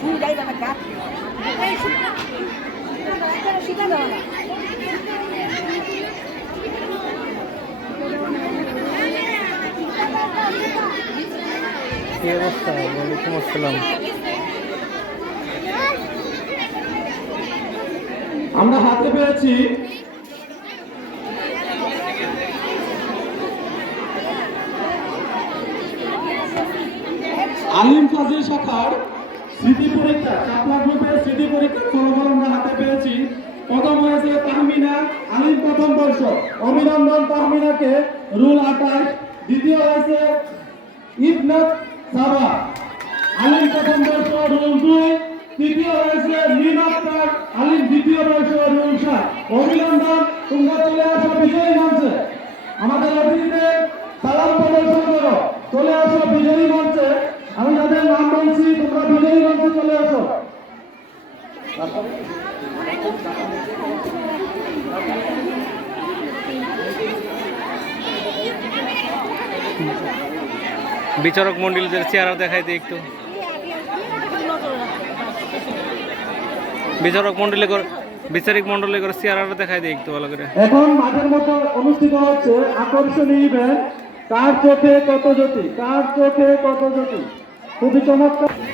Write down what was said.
সুবিধাই বাবা কাপ শিখা দেওয়া না। কি অবস্থা? ওয়ালাইকুম আসসালাম আমরা হাতে পেয়েছি আলিম ফাজিল শাখার স্মৃতি পরীক্ষা, চাপলা গ্রুপের স্মৃতি পরীক্ষার ফলাফল আমরা হাতে পেয়েছি। প্রথম হয়েছে তাহমিনা, আলিম প্রথম বর্ষ। অভিনন্দন তাহমিনাকে, রুল আঠাশ। দ্বিতীয় হয়েছে ইবনাত সাবা। আলিম প্রথম বর্ষ, রুল দুই। তৃতীয় হয়েছে মিন আক্তার। আলিম দ্বিতীয় বর্ষ, রুল সাত। অভিনন্দন, তোমরা চলে আসো বিজয়ী মঞ্চে। আমাদের অতিথিদের সালাম প্রদর্শন করো। চলে আসো বিজয়ী মঞ্চে। বলছি তোমরা বিজয়ী মঞ্চে চলে আসো বিচারক মন্ডলীদের চেহারা দেখাই দিই একটু। বিচারক মন্ডলী বিচারিক মন্ডলী করে চেহারাটা দেখাই দিই একটু ভালো করে। এখন মাঠের মধ্যে অনুষ্ঠিত হচ্ছে আকর্ষণীয় ইভেন্ট কার চোখে কত জ্যোতি? কার চোখে কত জ্যোতি? Bu bir Çanakkale.